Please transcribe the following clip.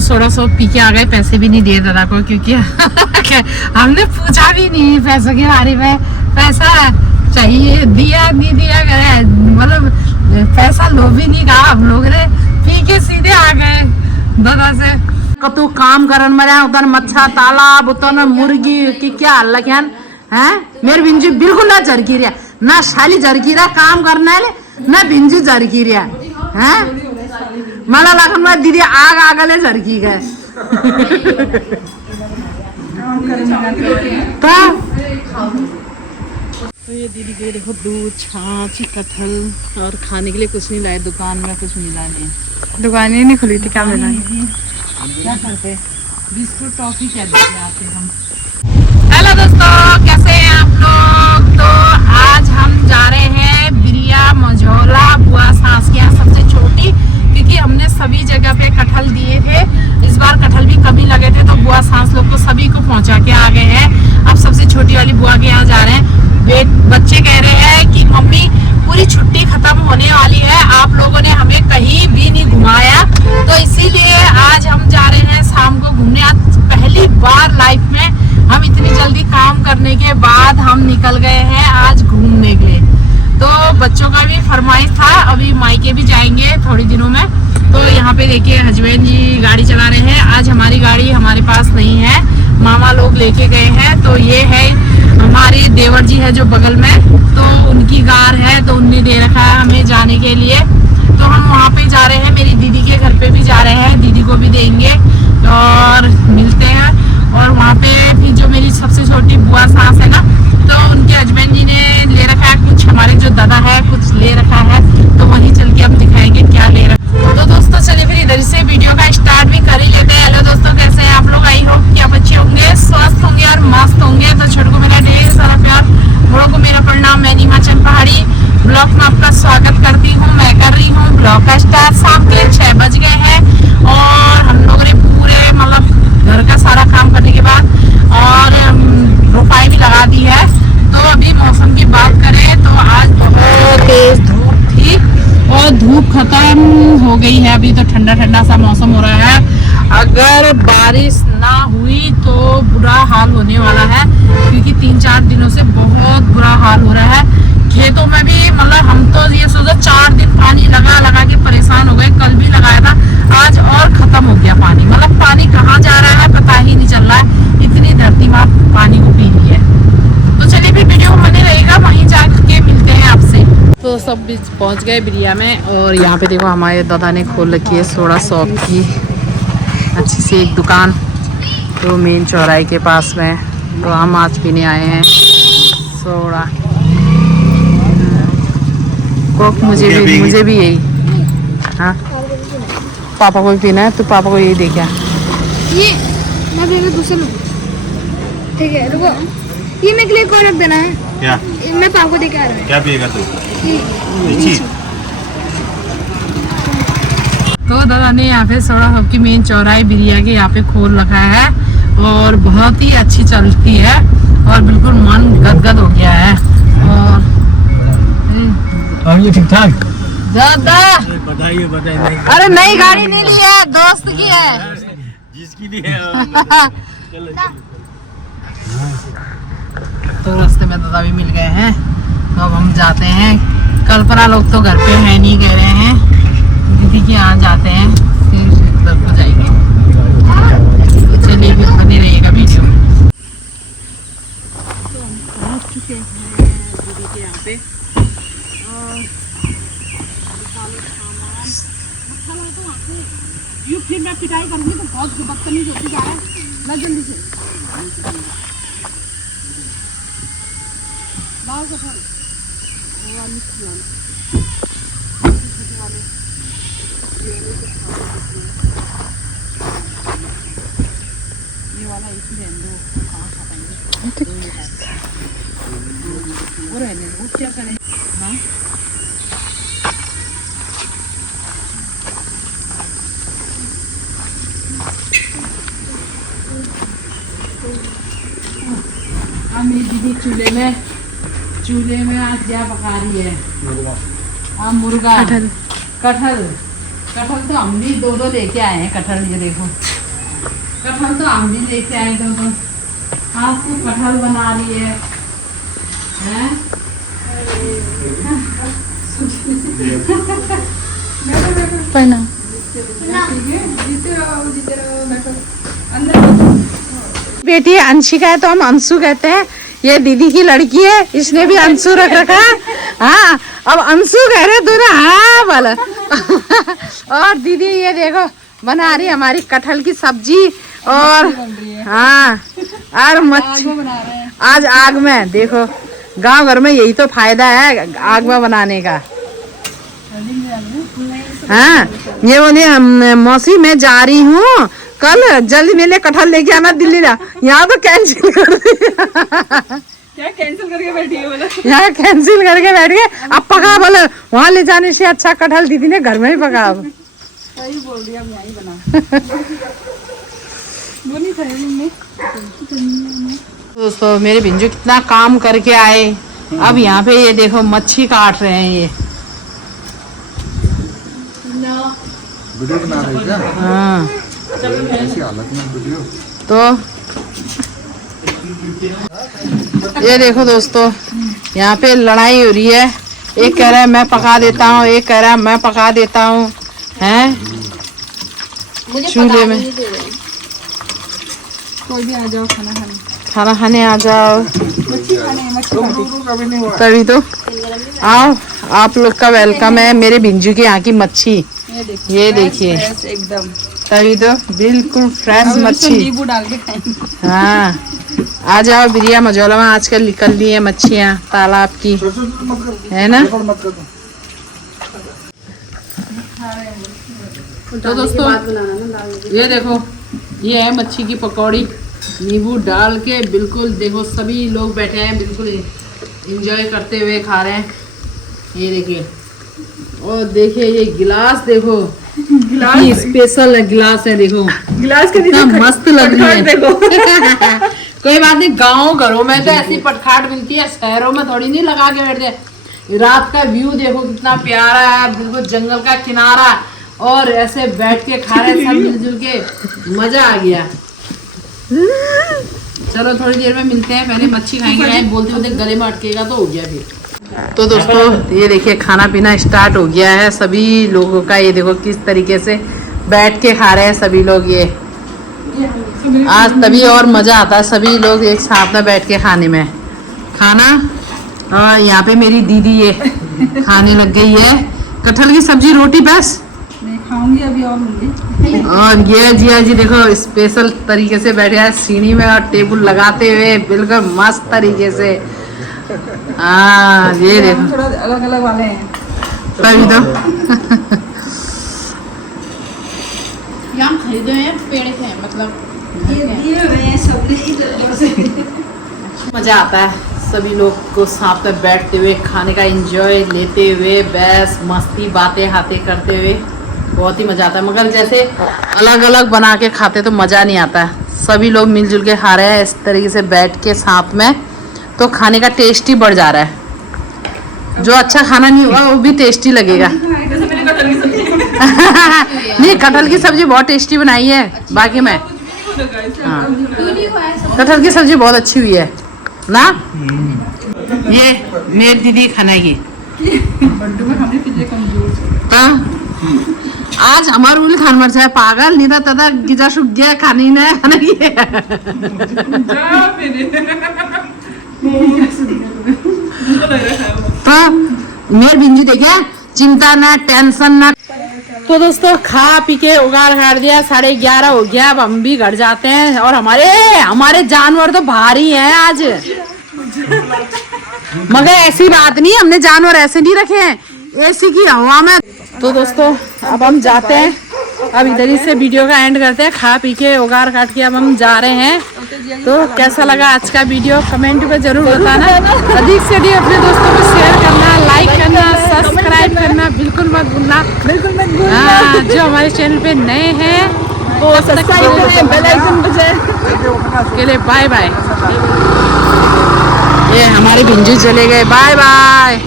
Soda सो P के आ गए, पैसे भी नहीं दिए दादा को क्योंकि हमने पूछा भी नहीं पैसों के बारे में, पैसा चाहिए दिया नहीं दिया करे, मतलब पैसा लो भी नहीं कहा हम लोग ने, पी के सीधे आ गए दादा से। कतु काम करन मरा उधर मच्छा तालाब उधर मुर्गी की क्या हल्ला हैं मेरे बिंजी बिल्कुल ना जरकी रिया ना शाली जरकी रहा काम करना है ना बिंजी जरकी रिया हैं मला लगन में दीदी आग आगले जरकी गए तो ये दीदी के देखो दूध छाछ कटहल और खाने के लिए कुछ नहीं लाए, दुकान में कुछ मिला नहीं, दुकान ही नहीं खुली थी, क्या मिला? क्या करते बिस्कुट टॉफी क्या देते आते हम। हेलो दोस्तों, कैसे हैं आप लोग? तो आज हम जा रहे हैं बिरिया मझौला बुआ सास के यहाँ, सबसे छोटी, क्योंकि हमने सभी जगह पे कटहल दिए थे, इस बार कटहल भी कमी लगे थे तो बुआ सास लोग को सभी को पहुंचा के आ गए हैं। अब सबसे छोटी वाली बुआ के यहाँ जा रहे हैं। बच्चे कह रहे हैं कि मम्मी पूरी छुट्टी खत्म होने वाली है, आप लोगों ने हमें कहीं भी नहीं घुमाया, तो इसीलिए आज हम जा रहे हैं शाम को घूमने। आज पहली बार लाइफ में हम इतनी जल्दी काम करने के बाद हम निकल गए हैं आज घूमने के लिए। तो बच्चों का भी फरमाइश था, अभी मायके भी जाएंगे थोड़ी दिनों में। तो यहाँ पे देखिए हस्बैंड जी गाड़ी चला रहे हैं, आज हमारी गाड़ी हमारे पास नहीं है, मामा लोग लेके गए हैं। तो ये है हमारे देवर जी है जो बगल में, तो उनकी कार है, तो उनने दे रखा है हमें जाने के लिए। तो हम वहाँ पे जा रहे हैं, मेरी दीदी के घर पे भी जा रहे हैं, दीदी को भी देंगे और मिलते हैं। और वहाँ पे भी जो मेरी सबसे छोटी बुआ सास है ना, तो उनके हस्बैंड जी ने ले रखा है कुछ, हमारे जो दादा है कुछ ले रखा है, तो वहीं चल के हम दिखाएंगे क्या ले रखा है। तो दोस्तों चलिए फिर इधर से वीडियो का स्टार्ट भी कर ही लेते हैं। हेलो दोस्तों, कैसे हैं आप लोग? आई होप कि आप अच्छे होंगे, स्वस्थ होंगे और मस्त होंगे। तो छोटों को मेरा ढेर सारा प्यार, बड़ों को मेरा प्रणाम। मैं नीमा चंद पहाड़ी ब्लॉग में आपका स्वागत करती हूँ। मैं कर रही हूँ ब्लॉग का स्टार्ट, शाम के 6 बज गए हैं और हम लोगों ने पूरे मतलब घर का सारा काम करने के बाद और रोपाई भी लगा दी है। तो अभी मौसम की बात करें तो आज बहुत तेज धूप थी और धूप खत्म हो गई है, अभी तो ठंडा ठंडा सा मौसम हो रहा है। अगर बारिश ना हुई तो बुरा हाल होने वाला है, क्योंकि 3-4 दिनों से बहुत बुरा हाल हो रहा है। खेतों में भी मतलब हम तो ये सोचा 4 दिन पानी लगा लगा के परेशान हो गए, कल भी लगाया था, आज और खत्म हो गया पानी। मतलब पानी कहाँ जा रहा है पता ही नहीं चल रहा है, इतनी धरती माँ पानी को पी रही है। तो चलिए फिर वीडियो बने रहेगा, वहीं जाके मिलते हैं आपसे। तो सब पहुंच गए बिरिया में और यहाँ पे देखो हमारे दादा ने खोल रखी है सोडा शॉप की अच्छी सी एक दुकान, तो मेन चौराहे के पास में। तो हम आज पीने आए हैं सोडा कोक, मुझे भी यही। हाँ पापा को भी पीना है, तो पापा को यही दे क्या? ये मैं पीऊंगा दूसरा लो, ठीक है रुको, ये मेरे लिए कौन रख देना है क्या? मैं पापा को दे के आ रहा हूँ। क्या पिएगा तू? तो दादा ने यहाँ पे सोडा शॉप की मेन चौराहे बिरिया के यहाँ पे खोल रखा है और बहुत ही अच्छी चलती है और बिल्कुल मन गदगद हो गया है। और ये ठीक ठाक दादा बताइए नहीं। अरे नई गाड़ी नहीं ली है, दोस्त की है, जिसकी भी है तो रास्ते में दादा भी मिल गए हैं, तो अब हम जाते हैं। कल्पना लोग तो घर पे है नहीं, कह रहे हैं दीदी के यहाँ जाते हैं, फिर उधर को जाएंगे। चलिए फिर बने रहिएगा वीडियो में। तो हम पहुँच चुके हैं दीदी के यहाँ पे और यू फिर मैं पिटाई करूँगी तो बहुत बदतमीज होती जा रहा है। मैं जल्दी से बाहर का फल ये वाला इसी रहने दो, कहाँ खा पाएंगे वो रहने दो, क्या करें। हाँ मेरी दीदी चूल्हे में आज क्या पका रही है? मुर्गा कटहल कटहल तो हम भी दो लेके आए हैं। कटहल ये देखो, कटहल तो हम भी लेके आए थे। तो आज तो कटहल बना रही है हैं? पढ़ना बेटी अंशिका है तो हम अंशु कहते हैं। ये दीदी की लड़की है, इसने भी अंशु रख रखा है। हाँ अब अंशु कह रहे तू ना, हाँ बोला। और दीदी ये देखो बना रही हमारी कटहल की सब्जी और हाँ और मच्छी आज आग में। देखो गांव घर में यही तो फायदा है आग में बनाने का। हाँ ये बोली मौसी मैं जा रही हूँ कल, जल्दी मेरे लिए कटहल लेके आना दिल्ली ना। यहाँ तो कैंसिल कर दिया। क्या कैंसिल करके बैठी है बोला? यहाँ कैंसिल करके बैठ गए। अब पका बोले, वहाँ ले जाने से अच्छा कटहल दीदी ने घर में ही पका। अब सही बोल रही है, अब यहीं बना। वो नहीं खाया मम्मी। दोस्तों मेरे बिंजू कितना काम करके आए। अब यहाँ पे ये देखो मच्छी काट रहे हैं ये। वीडियो बना रहे क्या? हाँ ऐसी हालत में वीडियो। तो ये देखो दोस्तों यहाँ पे लड़ाई हो रही है। एक कह रहा है मैं पका देता हूँ, एक कह रहा है मैं पका देता हूँ। हैं चूल्हे में कोई भी आ जाओ खाना खाने। खाना खाने आ जाओ। मच्छी खाने तभी तो आओ, आप लोग का वेलकम है मेरे बिंजू के यहाँ की मच्छी। ये देखिए एकदम तभी तो बिल्कुल फ्रेश मच्छी। नींबू डाल के खाएंगे। हाँ आ जाओ बिरिया मझौला में आजकल निकल रही है मच्छियाँ तालाब की, है ना। तो दोस्तों ये देखो ये है मच्छी की पकौड़ी, नींबू डाल के बिल्कुल। देखो सभी लोग बैठे हैं बिल्कुल एंजॉय करते हुए खा रहे हैं। ये देखिए और देखिए ये गिलास देखो, गिलास स्पेशल है गिलास है। देखो गिलास के कितना मस्त लग रही है। देखो। कोई बात नहीं, गाँव घरों में तो ऐसी पटखाट मिलती है, शहरों में थोड़ी नहीं लगा के बैठते। रात का व्यू देखो कितना प्यारा है, बिल्कुल जंगल का किनारा, और ऐसे बैठ के खा रहे सब मिलजुल के, मजा आ गया। चलो थोड़ी देर में मिलते हैं, पहले मच्छी खाएंगे। बोलते बोलते गले में अटकेगा तो हो गया फिर। तो दोस्तों ये देखिए खाना पीना स्टार्ट हो गया है सभी लोगों का। ये देखो किस तरीके से बैठ के खा रहे हैं सभी लोग। ये आज तभी और मजा आता है सभी लोग एक साथ में बैठ के खाने में खाना। और यहाँ पे मेरी दीदी ये खाने लग गई है कटहल की सब्जी रोटी बस। नहीं खाऊंगी अभी और मिली। और ये जिया जी देखो स्पेशल तरीके से बैठे हैं सीढ़ी में और टेबल लगाते हुए बिल्कुल मस्त तरीके से। हाँ ये देखो थोड़ा अलग अलग वाले हैं तभी तो यहाँ खरीदे हैं पेड़ के, मतलब ये दिए हुए हैं सबने। मजा आता है सभी लोग को साथ में बैठते हुए खाने का एंजॉय लेते हुए, बस मस्ती बातें हाथे करते हुए बहुत ही मजा आता है। मगर जैसे अलग अलग बना के खाते तो मजा नहीं आता है। सभी लोग मिलजुल के खा रहे हैं इस तरीके से बैठ के साथ में, तो खाने का टेस्ट ही बढ़ जा रहा है। जो अच्छा खाना नहीं होगा वो भी टेस्टी लगेगा। नहीं कटहल की सब्जी बहुत टेस्टी बनाई है बाकी में। हाँ कटहल की सब्जी बहुत अच्छी हुई है ना। ये मेरी दीदी खानेगी। हाँ आज हमारे उल खान मर जाए पागल, नहीं था तदा गिजा सुख गया खाने ने खाने की। तो मेरे बिंजू देखे चिंता ना टेंशन ना। तो दोस्तों खा पी के उगार काट दिया, 11:30 हो गया। अब हम भी घर जाते हैं। और हमारे जानवर तो भारी हैं आज, मगर ऐसी बात नहीं, हमने जानवर ऐसे नहीं रखे हैं एसी की हवा में। तो दोस्तों अब हम जाते हैं, अब इधर ही से वीडियो का एंड करते हैं। खा पी के उगार काट के अब हम जा रहे हैं। तो कैसा लगा आज का वीडियो कमेंट में जरूर बताना। अधिक से अधिक अपने दोस्तों को शेयर करना, लाइक करना, सब्सक्राइब करना बिल्कुल मत भूलना। बिल्कुल मत भूलना। हाँ जो हमारे चैनल पे नए हैं वो सब्सक्राइब करें, बेल आइकन बजाएं। के लिए बाय बाय। ये हमारे बिंजू चले गए, बाय बाय।